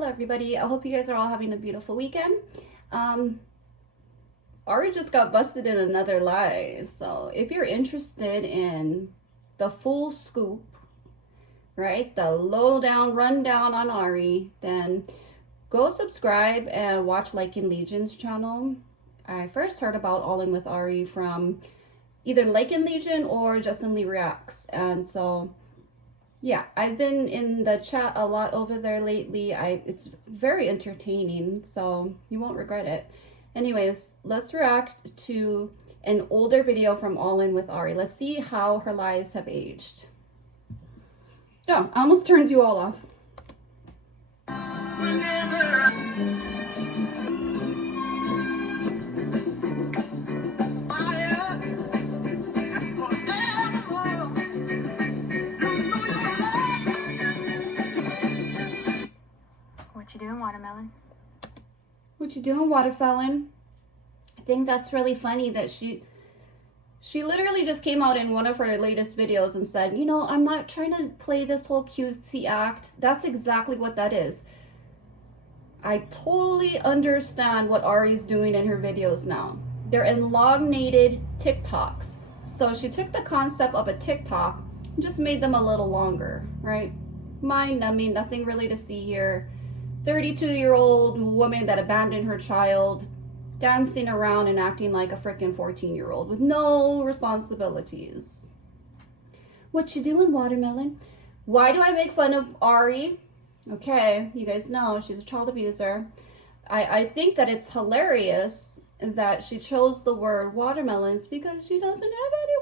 Hello everybody, I hope you guys are all having a beautiful weekend. Ari just got busted in another lie, so if you're interested in the full scoop, right, the lowdown rundown on Ari, then go subscribe and watch Liking Legion's channel. I first heard about All In With Ari from either Liking Legion or Justin Lee Reacts, and so yeah, I've been in the chat a lot over there lately. It's very entertaining, so you won't regret it. Anyways, let's react to an older video from All In With Ari. Let's see how her lies have aged. Oh, I almost turned you all off. What you doing, watermelon? What you doing, watermelon? I think that's really funny that she literally just came out in one of her latest videos and said, you know, I'm not trying to play this whole cutesy act. That's exactly what that is. I totally understand what Ari's doing in her videos now. They're elongated TikToks. So she took the concept of a TikTok and just made them a little longer, right? Mind-numbing, nothing really to see here. 32-year-old woman that abandoned her child, dancing around and acting like a freaking 14-year-old with no responsibilities. What you doing, watermelon? Why do I make fun of Ari? Okay, you guys know she's a child abuser. I think that it's hilarious that she chose the word watermelons because she doesn't have any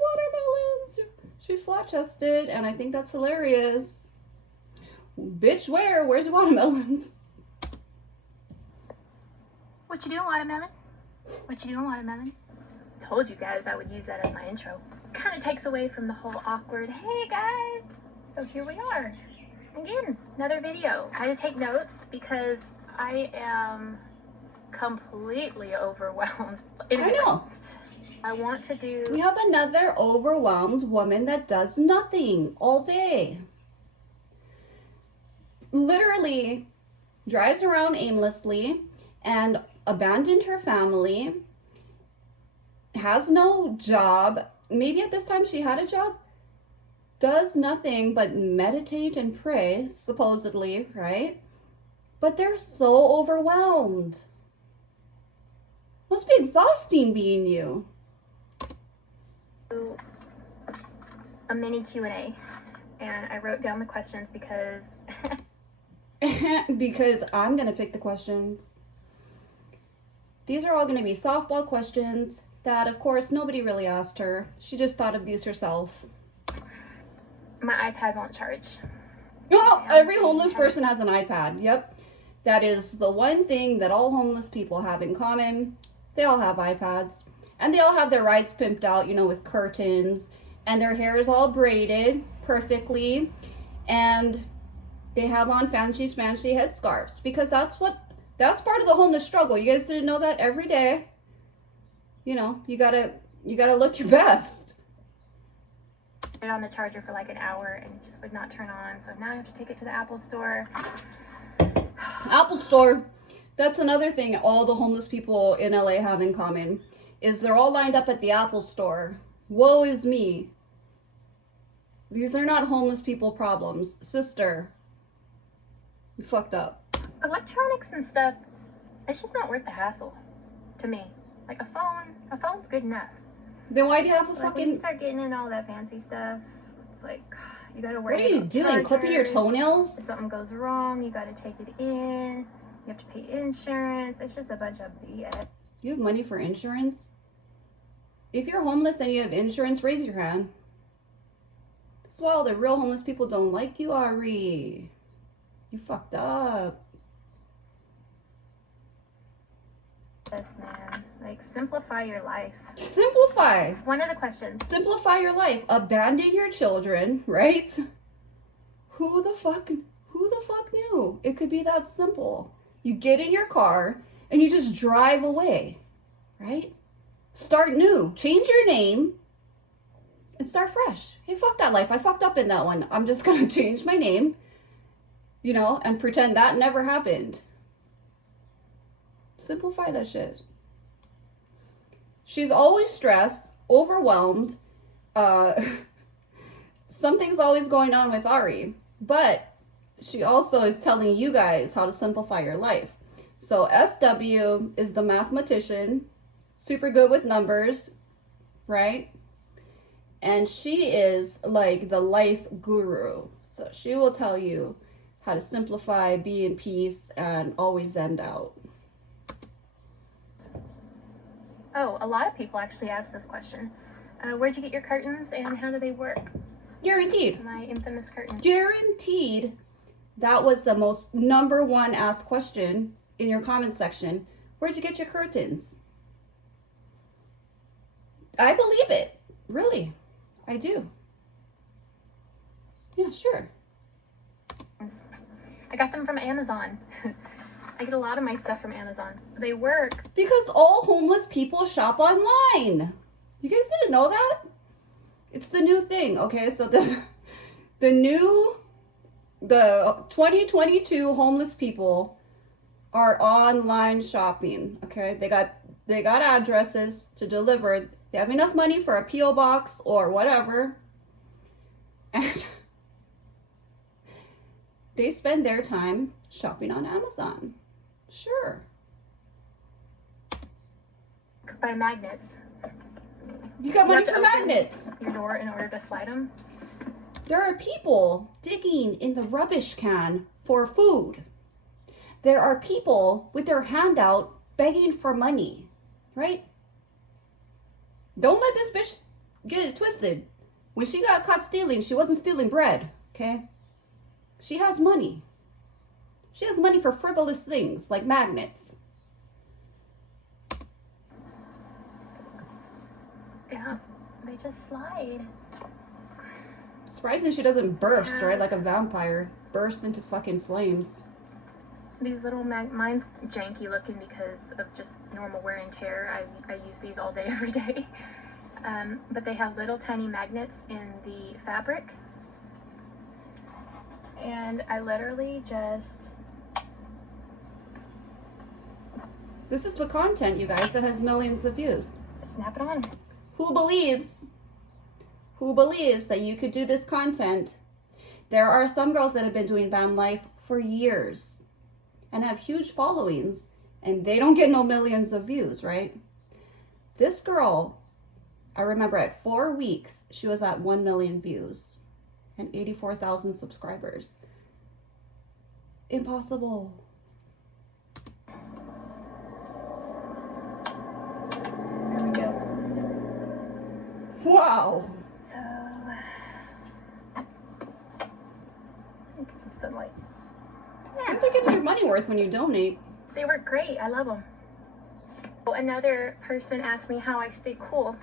watermelons. She's flat-chested, and I think that's hilarious. Bitch, where's the watermelons? What you doing, watermelon? What you doing, watermelon? Told you guys I would use that as my intro. Kind of takes away from the whole awkward, hey guys. So here we are. Again, another video. I just take notes because I am completely overwhelmed. I know. I want to do... We have another overwhelmed woman that does nothing all day. Literally drives around aimlessly and abandoned her family, has no job. Maybe at this time she had a job. Does nothing but meditate and pray, supposedly, right? But they're so overwhelmed. Must be exhausting being you. A mini Q&A, and I wrote down the questions because... because I'm gonna pick the questions. These are all gonna be softball questions that, of course, nobody really asked her. She just thought of these herself. My iPad won't charge. Oh, every homeless person has an iPad. Yep. That is the one thing that all homeless people have in common. They all have iPads. And they all have their rides pimped out, you know, with curtains. And their hair is all braided perfectly. And they have on fancy smancy headscarves. Because that's part of the homeless struggle. You guys didn't know that? Every day, you know, you gotta look your best. It on the charger for like an hour and it just would not turn on, so now I have to take it to the Apple store. Apple store. That's another thing all the homeless people in LA have in common, is they're all lined up at the Apple store. Woe is me. These are not homeless people problems. Sister, you fucked up. Electronics and stuff, it's just not worth the hassle to me. Like a phone's good enough. Then why do you have a Like fucking... when you start getting into all that fancy stuff, it's like, you gotta worry What are you about doing? chargers. Clipping your toenails? If something goes wrong, you gotta take it in. You have to pay insurance. It's just a bunch of BS. You have money for insurance? If you're homeless and you have insurance, raise your hand. That's why all the real homeless people don't like you, Ari. You fucked up. Yes, man. Like, simplify your life. Simplify. One of the questions. Simplify your life. Abandon your children, right? Who the fuck knew? It could be that simple. You get in your car and you just drive away, right? Start new. Change your name and start fresh. Hey, fuck that life. I fucked up in that one. I'm just gonna change my name you know, and pretend that never happened. Simplify that shit. She's always stressed, overwhelmed. Something's always going on with Ari, but she also is telling you guys how to simplify your life. So SW is the mathematician, super good with numbers, right? And she is like the life guru. So she will tell you how to simplify, be in peace, and always zen out. Oh, a lot of people actually ask this question. Where'd you get your curtains and how do they work? Guaranteed. My infamous curtains. Guaranteed. That was the most number one asked question in your comment section. Where'd you get your curtains? I believe it. Really. I do. Yeah, sure. I got them from Amazon. I get a lot of my stuff from Amazon. They work. Because all homeless people shop online. You guys didn't know that? It's the new thing, okay? So the 2022 homeless people are online shopping, okay? They got addresses to deliver. They have enough money for a P.O. box or whatever. And they spend their time shopping on Amazon. Sure. By magnets. You got money for magnets. Your door in order to slide them. There are people digging in the rubbish can for food. There are people with their hand out begging for money, right? Don't let this bitch get it twisted. When she got caught stealing, she wasn't stealing bread, okay? She has money. She has money for frivolous things like magnets. Yeah, they just slide. Surprising she doesn't burst, right? Like a vampire. Burst into fucking flames. These little mine's janky looking because of just normal wear and tear. I use these all day, every day. But they have little tiny magnets in the fabric. And I literally just... This is the content, you guys, that has millions of views. snap it on. Who believes that you could do this content? There are some girls that have been doing van life for years and have huge followings, and they don't get no millions of views, right? This girl, I remember at 4 weeks, she was at 1 million views and 84,000 subscribers. Impossible. There we go. Wow. So, get some sunlight. Yeah. These are getting your money worth when you donate. They work great. I love them. Another person asked me how I stay cool.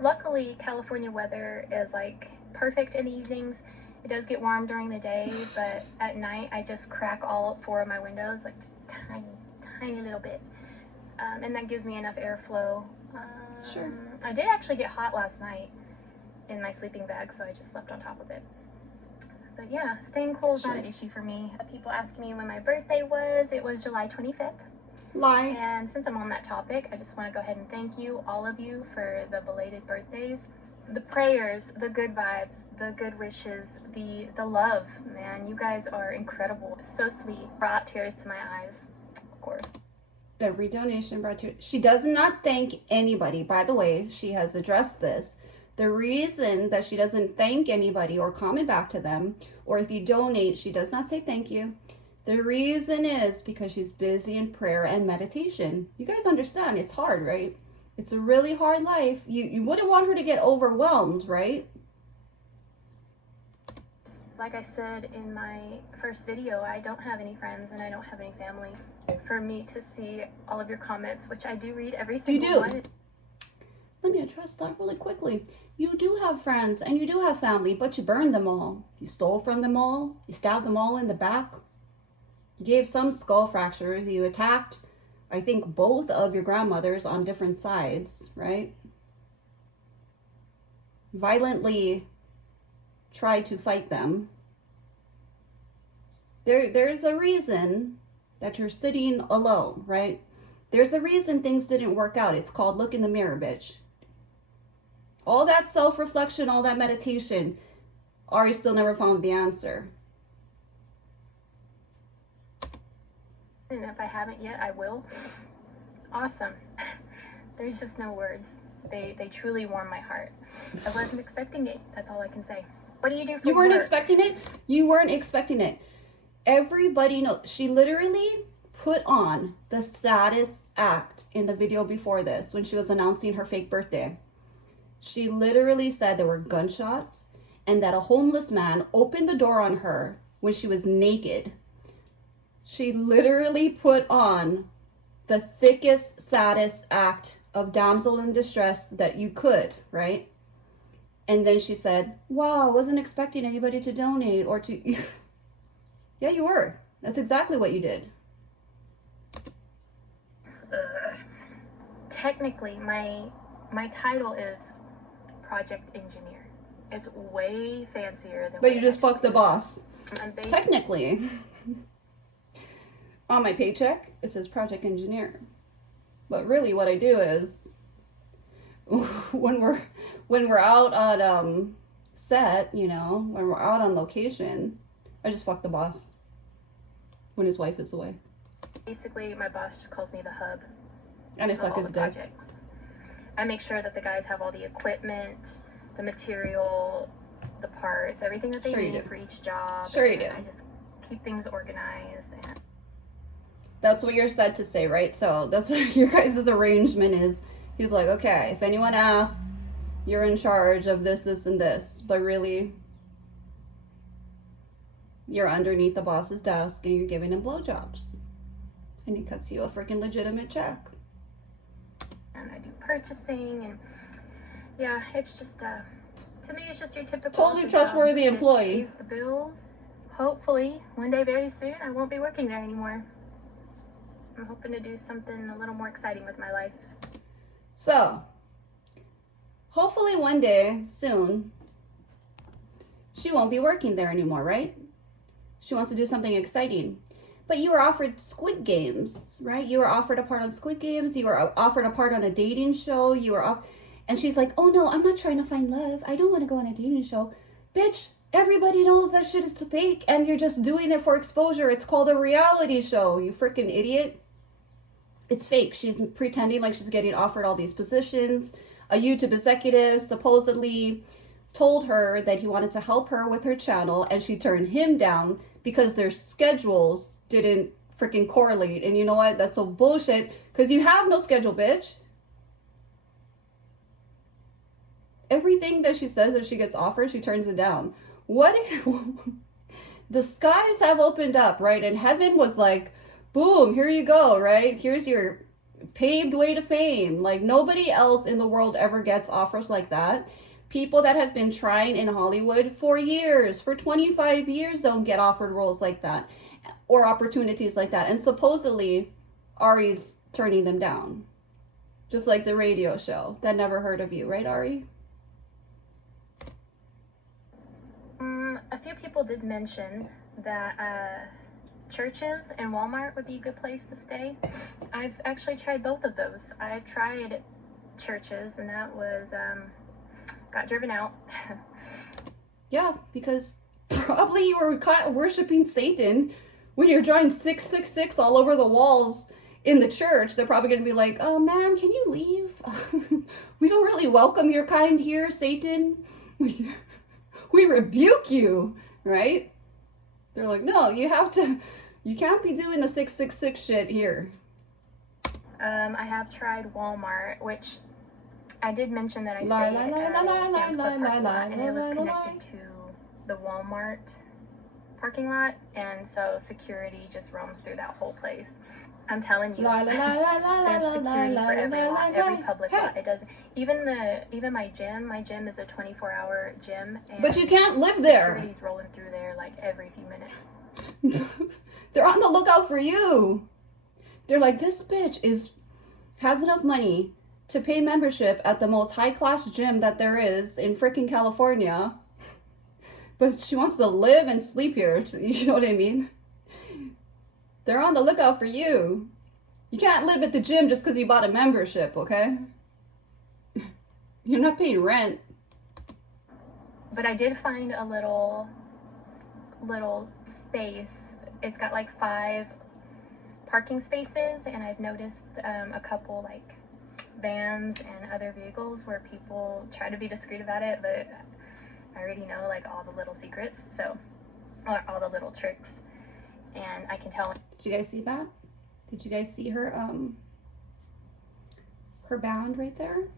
Luckily, California weather is like perfect in the evenings. It does get warm during the day, but at night I just crack all 4 of my windows, like just tiny little bit. And that gives me enough airflow. Sure. I did actually get hot last night in my sleeping bag, so I just slept on top of it. But yeah, staying cool is not an issue for me. People ask me when my birthday was. It was July 25th. Lie. And since I'm on that topic, I just want to go ahead and thank you, all of you, for the belated birthdays. The prayers, the good vibes, the good wishes, the love, man. You guys are incredible. So sweet. Brought tears to my eyes, of course. Every donation brought to... She does not thank anybody. By the way, she has addressed this. The reason that she doesn't thank anybody or comment back to them, or if you donate, she does not say thank you. The reason is because she's busy in prayer and meditation. You guys understand, it's hard, right? It's a really hard life. You wouldn't want her to get overwhelmed, right? Like I said in my first video, I don't have any friends and I don't have any family. For me to see all of your comments, which I do read every single one. Let me address that really quickly. You do have friends and you do have family, but you burned them all. You stole from them all. You stabbed them all in the back. You gave some skull fractures. You attacked, I think, both of your grandmothers on different sides, right? Violently tried to fight them. There's a reason that you're sitting alone, right? There's a reason things didn't work out. It's called look in the mirror, bitch. All that self-reflection, all that meditation, Ari still never found the answer. And if I haven't yet, I will. Awesome. There's just no words. They truly warm my heart. I wasn't expecting it. That's all I can say. What do you do for You weren't work? expecting it? You weren't expecting it. Everybody knows. She literally put on the saddest act in the video before this when she was announcing her fake birthday. She literally said there were gunshots and that a homeless man opened the door on her when she was naked. She literally put on the thickest, saddest act of damsel in distress that you could, right? And then she said, wow, I wasn't expecting anybody to donate or to... Yeah, you were. That's exactly what you did. Technically, my title is project engineer. It's way fancier than. But you just fucked the boss. I'm Technically, on my paycheck, it says project engineer. But really what I do is, when we're out on set, you know, when we're out on location, I just fuck the boss when his wife is away. Basically, my boss just calls me the hub. And I suck his dick. Projects. I make sure that the guys have all the equipment, the material, the parts, everything that they need for each job. Sure you do. I just keep things organized. And that's what you're said to say, right? So that's what your guys' arrangement is. He's like, okay, if anyone asks, you're in charge of this, this, and this. But really, you're underneath the boss's desk and you're giving him blowjobs. And he cuts you a freaking legitimate check. And I do purchasing, and yeah, it's just to me it's just your typical Totally trustworthy employee. It pays the bills. Hopefully one day very soon I won't be working there anymore. I'm hoping to do something a little more exciting with my life. So hopefully one day soon she won't be working there anymore, right? She wants to do something exciting. But you were offered Squid Games, right? You were offered a part on Squid Games. You were offered a part on a dating show. You were off, and she's like, "Oh no, I'm not trying to find love. I don't want to go on a dating show." Bitch, everybody knows that shit is fake, and you're just doing it for exposure. It's called a reality show. You freaking idiot. It's fake. She's pretending like she's getting offered all these positions. A YouTube executive supposedly told her that he wanted to help her with her channel, and she turned him down because their schedules didn't freaking correlate. And you know what? That's so bullshit, because you have no schedule, bitch. Everything that she says that she gets offered, she turns it down. What if the skies have opened up, right? And heaven was like, boom, here you go, right? Here's your paved way to fame. Like, nobody else in the world ever gets offers like that. People that have been trying in Hollywood for years, for 25 years, don't get offered roles like that or opportunities like that. And supposedly, Ari's turning them down. Just like the radio show that never heard of you, right, Ari? A few people did mention that churches and Walmart would be a good place to stay. I've actually tried both of those. I've tried churches, and that was got driven out. Yeah, because probably you were caught worshiping Satan when you're drawing 666 all over the walls in the church. They're probably going to be like, oh, ma'am, can you leave? We don't really welcome your kind here, Satan. We rebuke you, right? They're like, no, you can't be doing the 666 shit here. I have tried Walmart, which I did mention that I stayed at Sam's Club parking lot, and it was connected to the Walmart parking lot, and so security just roams through that whole place. I'm telling you, there's security for every lot, every public lot. It doesn't even my gym. My gym is a 24-hour gym, and but you can't live there. Security's rolling through there like every few minutes. They're on the lookout for you. They're like, this bitch has enough money to pay membership at the most high-class gym that there is in freaking California, but she wants to live and sleep here. You know what I mean? They're on the lookout for you. You can't live at the gym just because you bought a membership, okay? You're not paying rent. But I did find a little space. It's got like 5 parking spaces, and I've noticed a couple like vans and other vehicles where people try to be discreet about it, but I already know like all the little secrets, so, or all the little tricks, and I can tell. Did you guys see that? Did you guys see her band right there?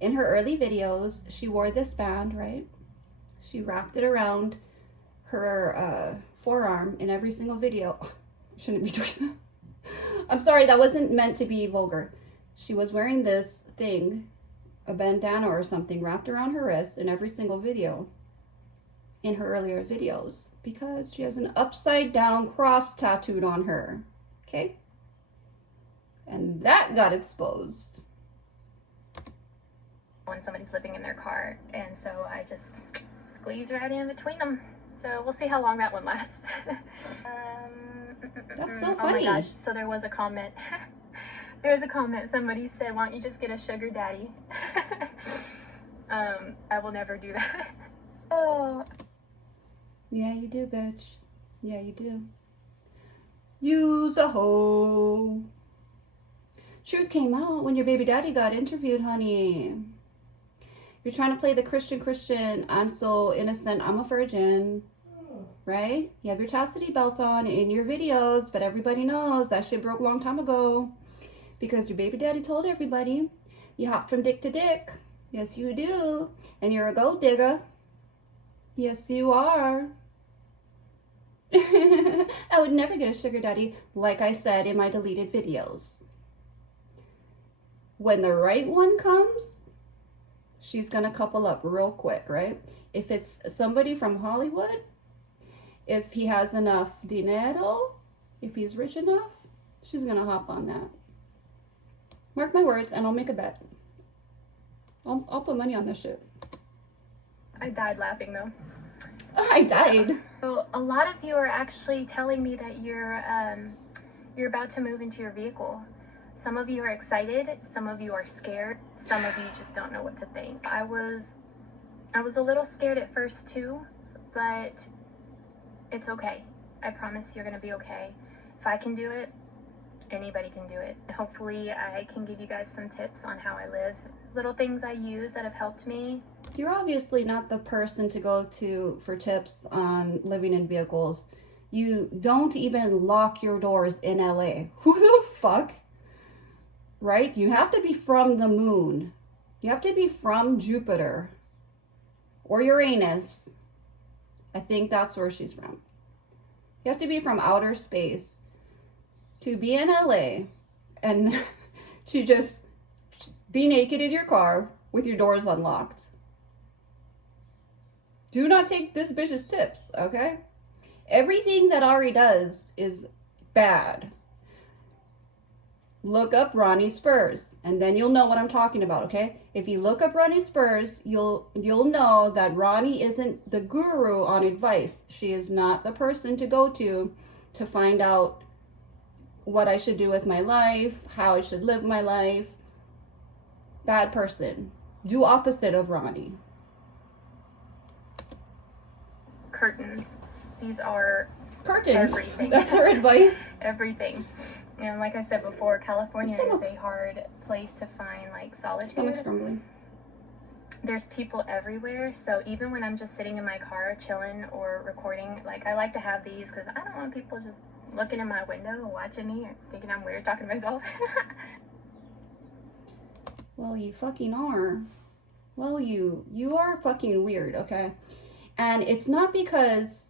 In her early videos, she wore this band, right? She wrapped it around her forearm in every single video. Shouldn't be doing that. I'm sorry, that wasn't meant to be vulgar. She was wearing this thing, a bandana or something, wrapped around her wrist in every single video in her earlier videos because she has an upside down cross tattooed on her. Okay? And that got exposed. When somebody's living in their car, and so I just squeeze right in between them. So we'll see how long that one lasts. That's so funny. Oh my gosh, so there was a comment. There was a comment, somebody said, why don't you just get a sugar daddy? I will never do that. Oh. Yeah, you do, bitch. Yeah, you do. Use a hoe. Truth came out when your baby daddy got interviewed, honey. You're trying to play the Christian, I'm so innocent, I'm a virgin, right? You have your chastity belt on in your videos, but everybody knows that shit broke a long time ago because your baby daddy told everybody you hop from dick to dick. Yes, you do. And you're a gold digger. Yes, you are. I would never get a sugar daddy, like I said in my deleted videos. When the right one comes, she's gonna couple up real quick, right? If it's somebody from Hollywood, if he has enough dinero, if he's rich enough, she's gonna hop on that. Mark my words, and I'll make a bet. I'll put money on this shit. I died laughing though. I died. So a lot of you are actually telling me that you're about to move into your vehicle. Some of you are excited, some of you are scared, some of you just don't know what to think. I was a little scared at first too, but it's okay. I promise you're gonna be okay. If I can do it, anybody can do it. Hopefully I can give you guys some tips on how I live, little things I use that have helped me. You're obviously not the person to go to for tips on living in vehicles. You don't even lock your doors in LA. Who the fuck? Right? You have to be from the moon. You have to be from Jupiter or Uranus. I think that's where she's from. You have to be from outer space to be in LA and to just be naked in your car with your doors unlocked. Do not take this bitch's tips, okay? Everything that Ari does is bad. Look up Ronnie Spurs, and then you'll know what I'm talking about, okay? If you look up Ronnie Spurs, you'll know that Ronnie isn't the guru on advice. She is not the person to go to find out what I should do with my life, how I should live my life. Bad person. Do opposite of Ronnie. Curtains. These are Curtains. everything. That's her advice. Everything. And like I said before, California is a hard place to find like solitude. Stomach's grumbling. There's people everywhere, so even when I'm just sitting in my car chilling or recording, like I like to have these because I don't want people just looking in my window watching me or thinking I'm weird talking to myself. Well, you fucking are. Well, you are fucking weird, okay? And it's not because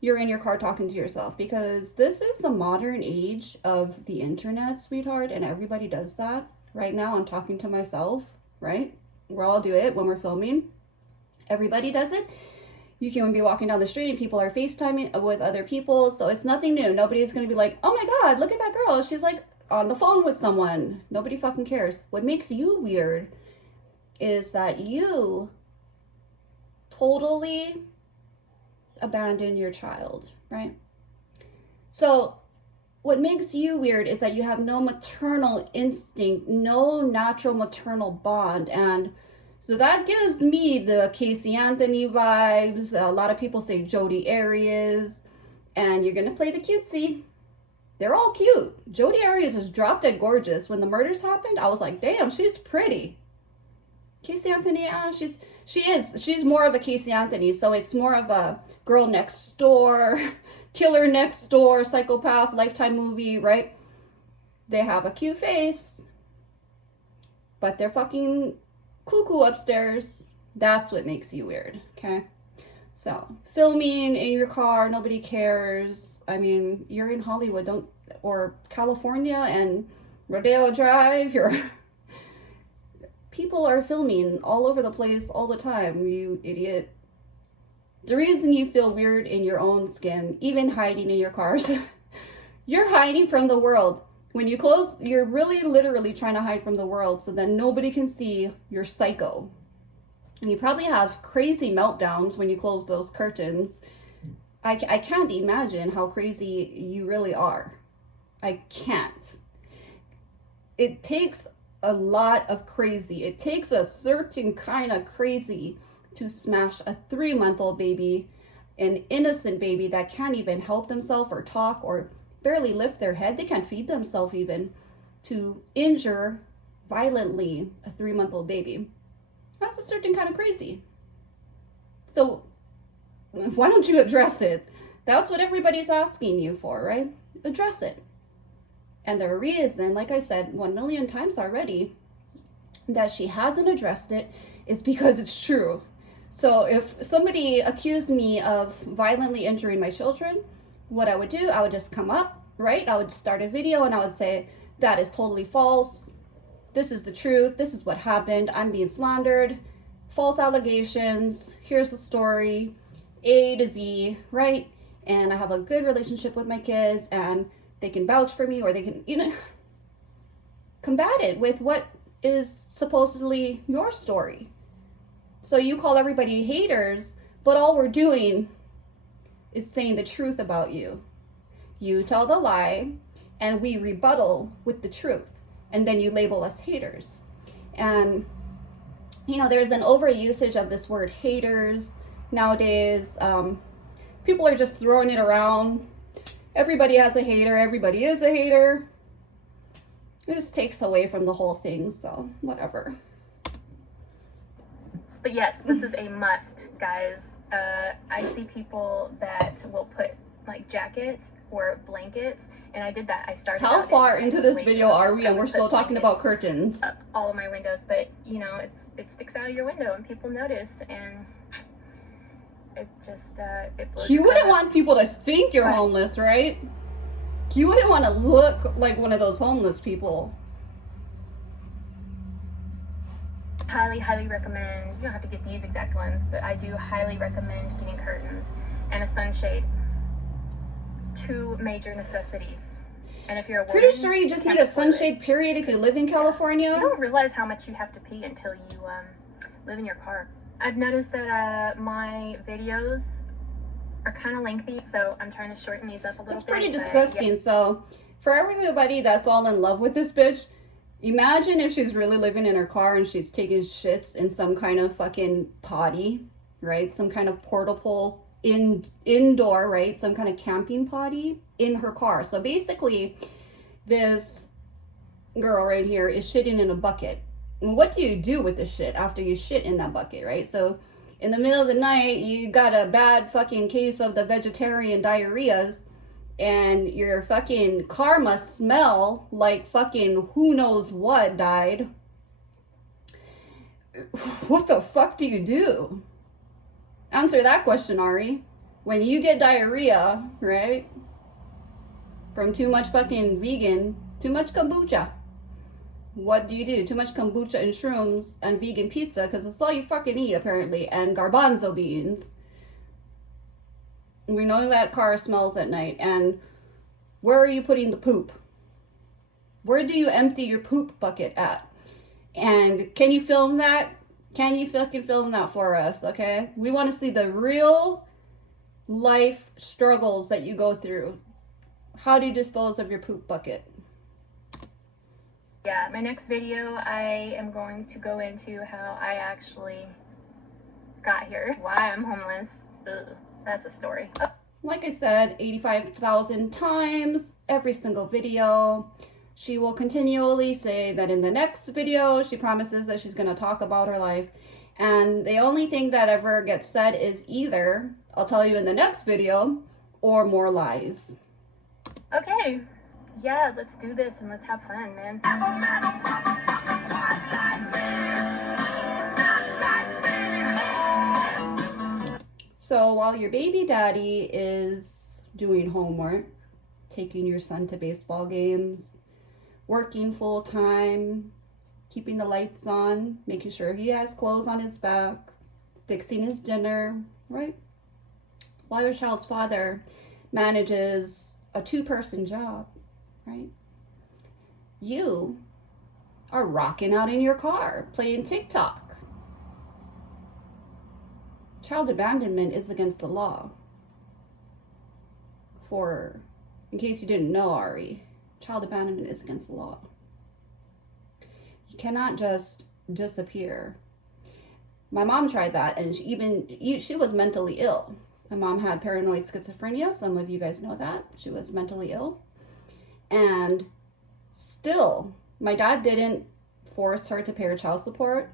you're in your car talking to yourself, because this is the modern age of the internet, sweetheart, and everybody does that. Right now, I'm talking to myself, right? We all do it when we're filming. Everybody does it. You can be walking down the street and people are FaceTiming with other people, so it's nothing new. Nobody's going to be like, oh my God, look at that girl. She's like on the phone with someone. Nobody fucking cares. What makes you weird is that you totally abandon your child, right? So what makes you weird is that you have no maternal instinct, no natural maternal bond. And so that gives me the Casey Anthony vibes. A lot of people say Jodi Arias, and you're gonna play the cutesy. They're all cute. Jodi Arias is drop dead gorgeous. When the murders happened, I was like, damn, she's pretty. Casey Anthony, she's more of a Casey Anthony, so it's more of a girl next door, killer next door, psychopath, Lifetime movie, right? They have a cute face, but they're fucking cuckoo upstairs. That's what makes you weird, okay? So, filming in your car, nobody cares. I mean, you're in Hollywood, or California and Rodeo Drive, people are filming all over the place all the time, you idiot. The reason you feel weird in your own skin, even hiding in your cars, you're hiding from the world. When you close, you're really literally trying to hide from the world so that nobody can see you're psycho. And you probably have crazy meltdowns when you close those curtains. I can't imagine how crazy you really are. I can't. It takes a lot of crazy. It takes a certain kind of crazy to smash a 3-month-old baby, an innocent baby that can't even help themselves or talk or barely lift their head. They can't feed themselves even, to injure violently a 3-month-old baby. That's a certain kind of crazy. So why don't you address it? That's what everybody's asking you for, right? Address it. And the reason, like I said 1 million times already, that she hasn't addressed it is because it's true. So if somebody accused me of violently injuring my children, what I would do, I would just come up, right? I would start a video and I would say, that is totally false. This is the truth. This is what happened. I'm being slandered. False allegations. Here's the story. A to Z, right? And I have a good relationship with my kids and they can vouch for me, or they can, combat it with what is supposedly your story. So you call everybody haters, but all we're doing is saying the truth about you. You tell the lie, and we rebuttal with the truth. And then you label us haters. And, there's an overusage of this word haters nowadays. People are just throwing it around. Everybody has a hater. Everybody is a hater. It just takes away from the whole thing, so whatever. But yes, this is a must, guys. I see people that will put like jackets or blankets, and I did that. I started. How far into this video are we, and we're still talking about curtains? Up all of my windows, but it sticks out of your window, and people notice, and it just it blows. You wouldn't want people to think you're homeless, right? You wouldn't want to look like one of those homeless people. Highly recommend. You don't have to get these exact ones, but I do highly recommend getting curtains and a sunshade. 2 major necessities. And if you're a woman, pretty sure you just need a sunshade, period, if you live in California. You don't realize how much you have to pee until you live in your car. I've noticed that my videos are kind of lengthy, so I'm trying to shorten these up a little bit. It's pretty disgusting. Yeah. So for everybody that's all in love with this bitch, imagine if she's really living in her car and she's taking shits in some kind of fucking potty, right? Some kind of portable indoor, right? Some kind of camping potty in her car. So basically, this girl right here is shitting in a bucket. And what do you do with the shit after you shit in that bucket, right? So in the middle of the night, you got a bad fucking case of the vegetarian diarrheas, and your fucking car must smell like fucking who knows what died. What the fuck do you do? Answer that question, Ari. When you get diarrhea, right? From too much fucking vegan, too much kombucha. What do you do? Too much kombucha and shrooms and vegan pizza, because it's all you fucking eat apparently, and garbanzo beans. We know that car smells at night. And where are you putting the poop? Where do you empty your poop bucket at? And can you film that? Can you fucking film that for us, okay? We want to see the real life struggles that you go through. How do you dispose of your poop bucket? Yeah, my next video, I am going to go into how I actually got here, why I'm homeless. Ugh, that's a story. Like I said, 85,000 times, every single video. She will continually say that in the next video, she promises that she's going to talk about her life. And the only thing that ever gets said is either, I'll tell you in the next video, or more lies. Okay, yeah, let's do this and let's have fun, man. So while your baby daddy is doing homework, taking your son to baseball games, working full time, keeping the lights on, making sure he has clothes on his back, fixing his dinner, right? While your child's father manages a 2-person job, right? You are rocking out in your car, playing TikTok. Child abandonment is against the law. In case you didn't know, Ari, child abandonment is against the law. You cannot just disappear. My mom tried that, and she was mentally ill. My mom had paranoid schizophrenia. Some of you guys know that. She was mentally ill. And still, my dad didn't force her to pay her child support.